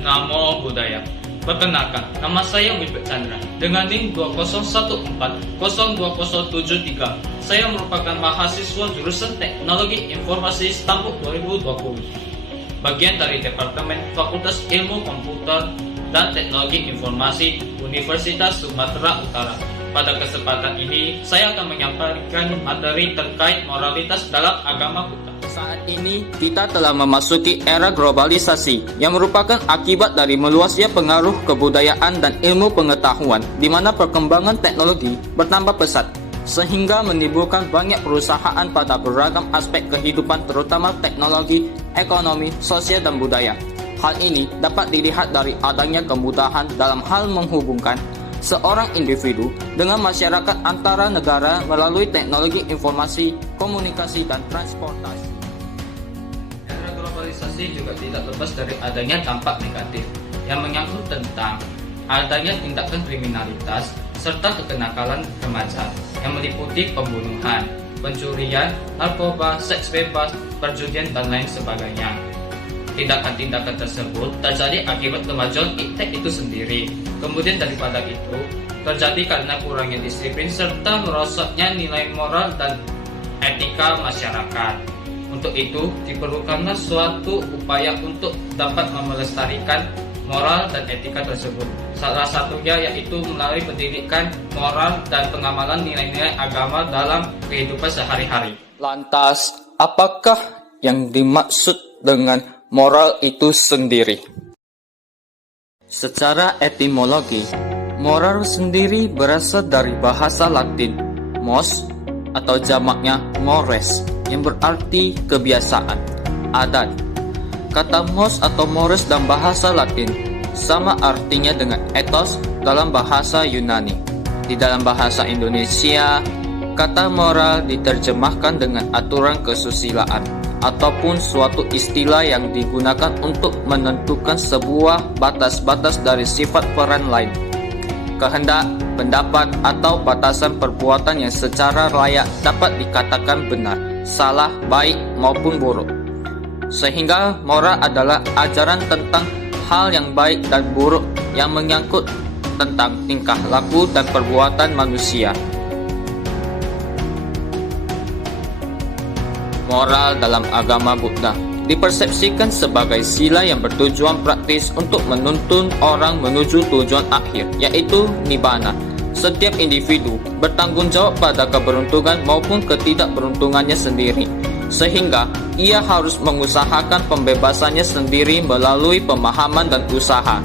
Namo Buddhaya. Perkenalkan, nama saya Wibet Chandra dengan NIM 2014020773. Saya merupakan mahasiswa jurusan Teknologi Informasi Stambuk 2020. Bagian dari Departemen Fakultas Ilmu Komputer dan Teknologi Informasi Universitas Sumatera Utara. Pada kesempatan ini, saya akan menyampaikan materi terkait moralitas dalam agama Buddha. Saat ini, kita telah memasuki era globalisasi yang merupakan akibat dari meluasnya pengaruh kebudayaan dan ilmu pengetahuan, di mana perkembangan teknologi bertambah pesat, sehingga menimbulkan banyak perusahaan pada beragam aspek kehidupan terutama teknologi, ekonomi, sosial, dan budaya. Hal ini dapat dilihat dari adanya kemudahan dalam hal menghubungkan seorang individu dengan masyarakat antara negara melalui teknologi informasi, komunikasi, dan transportasi. Era globalisasi juga tidak lepas dari adanya dampak negatif yang menyangkut tentang adanya tindakan kriminalitas serta kekenakalan remaja yang meliputi pembunuhan, pencurian, narkoba, seks bebas, perjudian, dan lain sebagainya. Tindakan-tindakan tersebut terjadi akibat kemajuan iptek itu sendiri. Kemudian daripada itu, terjadi karena kurangnya disiplin serta merosotnya nilai moral dan etika masyarakat. Untuk itu, diperlukanlah suatu upaya untuk dapat melestarikan moral dan etika tersebut. Salah satunya yaitu melalui pendidikan moral dan pengamalan nilai-nilai agama dalam kehidupan sehari-hari. Lantas, apakah yang dimaksud dengan moral itu sendiri? Secara etimologi, moral sendiri berasal dari bahasa Latin mos atau jamaknya mores yang berarti kebiasaan, adat. Kata mos atau mores dalam bahasa Latin sama artinya dengan ethos dalam bahasa Yunani. Di dalam bahasa Indonesia, kata moral diterjemahkan dengan aturan kesusilaan ataupun suatu istilah yang digunakan untuk menentukan sebuah batas-batas dari sifat peran lain, kehendak, pendapat, atau batasan perbuatan yang secara layak dapat dikatakan benar, salah, baik, maupun buruk. Sehingga moral adalah ajaran tentang hal yang baik dan buruk yang menyangkut tentang tingkah laku dan perbuatan manusia. Moral dalam agama Buddha dipersepsikan sebagai sila yang bertujuan praktis untuk menuntun orang menuju tujuan akhir, yaitu Nibbana. Setiap individu bertanggung jawab pada keberuntungan maupun ketidakberuntungannya sendiri, sehingga ia harus mengusahakan pembebasannya sendiri melalui pemahaman dan usaha.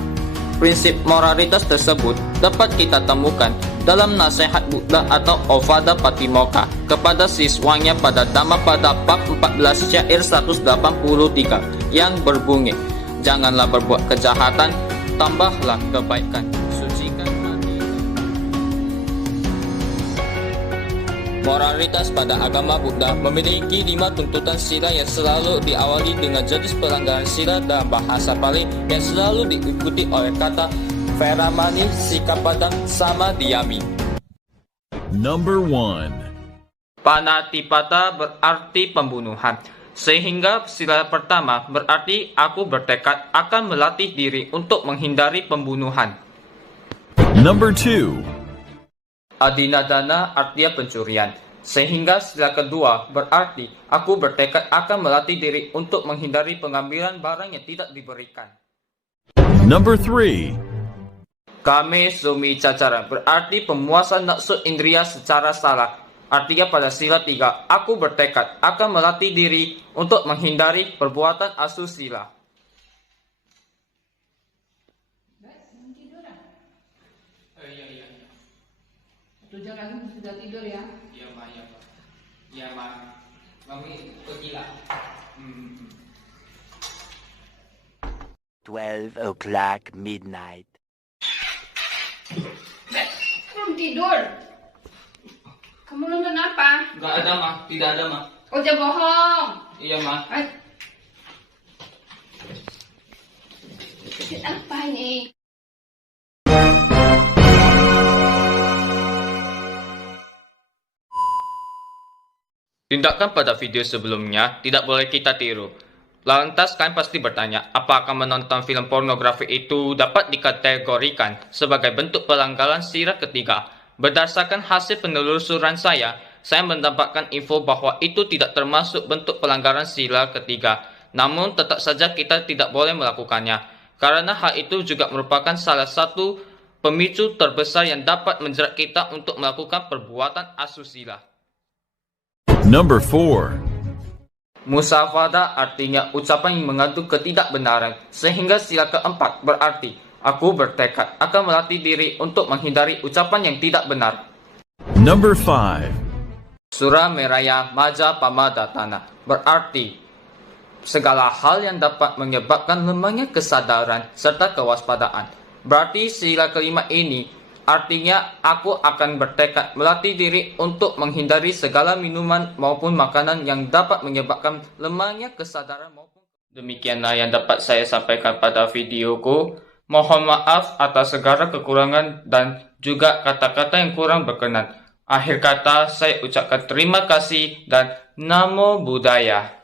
Prinsip moralitas tersebut dapat kita temukan dalam nasihat Buddha atau Ovada Patimokkha kepada siswanya pada Dhammapada bab 14 syair 183 yang berbunyi, "Janganlah berbuat kejahatan, tambahlah kebaikan, sucikan hati." Moralitas pada agama Buddha memiliki 5 tuntutan sila yang selalu diawali dengan jenis pelanggaran sila dalam bahasa Pali yang selalu diikuti oleh kata Veramani, Sikapada, sama Diyami. Number 1. Panatipata berarti pembunuhan. Sehingga sila pertama berarti aku bertekad akan melatih diri untuk menghindari pembunuhan. Number 2. Adinadana artinya pencurian. Sehingga sila kedua berarti aku bertekad akan melatih diri untuk menghindari pengambilan barang yang tidak diberikan. Number 3. Kame sumi cacara berarti pemuasan nafsu indria secara salah. Artinya pada sila 3, aku bertekad akan melatih diri untuk menghindari perbuatan asusila. Iya. Satu jam lagi sudah tidur ya? Iya, Ma. Iya, Ma. Mami pergilah. 12 o'clock midnight. Belum tidur. Kamu nonton apa? Gak ada, Ma. Tidak ada, Ma. Oh, jangan bohong. Iya, Ma. Apa ini? Tindakan pada video sebelumnya tidak boleh kita tiru. Lantas kalian pasti bertanya, apakah menonton film pornografi itu dapat dikategorikan sebagai bentuk pelanggaran sila ketiga? Berdasarkan hasil penelusuran saya mendapatkan info bahwa itu tidak termasuk bentuk pelanggaran sila ketiga. Namun tetap saja kita tidak boleh melakukannya, karena hal itu juga merupakan salah satu pemicu terbesar yang dapat menjerat kita untuk melakukan perbuatan asusila. Number 4. Musafadah artinya ucapan yang mengandung ketidakbenaran, sehingga sila keempat berarti aku bertekad akan melatih diri untuk menghindari ucapan yang tidak benar. Number 5. Surah Meraya Maja Pamadatana berarti segala hal yang dapat menyebabkan lemahnya kesadaran serta kewaspadaan. Berarti sila kelima ini artinya aku akan bertekad melatih diri untuk menghindari segala minuman maupun makanan yang dapat menyebabkan lemahnya kesadaran maupun. Demikianlah yang dapat saya sampaikan pada videoku. Mohon maaf atas segala kekurangan dan juga kata-kata yang kurang berkenan. Akhir kata saya ucapkan terima kasih dan Namo Buddhaya.